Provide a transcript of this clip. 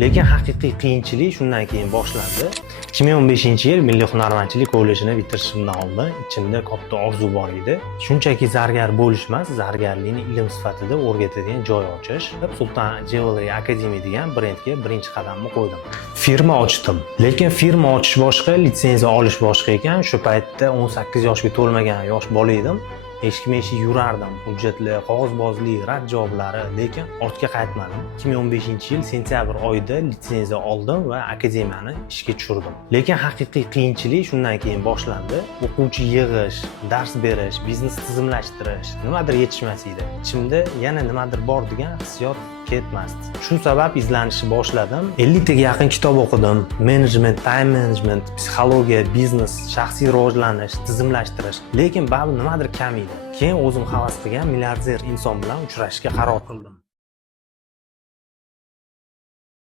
Lekin haqiqiy qiyinchilik shundan keyin boshlandi. 2015-yil Milliy hunarmandchilik kollejini bitirishimdan oldin ichimda katta orzu bor edi. Shunchaki zargar bo'lish emas, zargarlikni ilm sifatida o'rgatadigan joy ochish. Sultan Jewelry Academy degan brendga birinchi qadamni qo'ydim. Firma ochdim. Lekin firma ochish boshqa, litsenziya olish boshqa ekan. Shu paytda 18 yoshga to'lmagan yosh bola edim. Eshik-meshik yurardim, hujjatlar, qog'ozbozlik, rad javoblari, lekin ortga qaytmadim. 2015-yil sentyabr oyida litsenziya oldim va akademiyani ishga tushirdim. Lekin haqiqiy qiyinchilik shundan keyin boshlandi. O'quvchi yig'ish, dars berish, biznes tizimlashtirish, nimadir yetishmas edi. Ichimda yana nimadir bor degan hissiyot ketmasdi. Shu sabab izlanishni boshladim. 50 taga yaqin kitob o'qidim. Management, time management, psixologiya, biznes, shaxsiy rivojlanish, tizimlashtirish. Lekin baribir nimadir kam edi. Keyin o'zim havas qilgan milliarder inson bilan uchrashishga qaror qildim.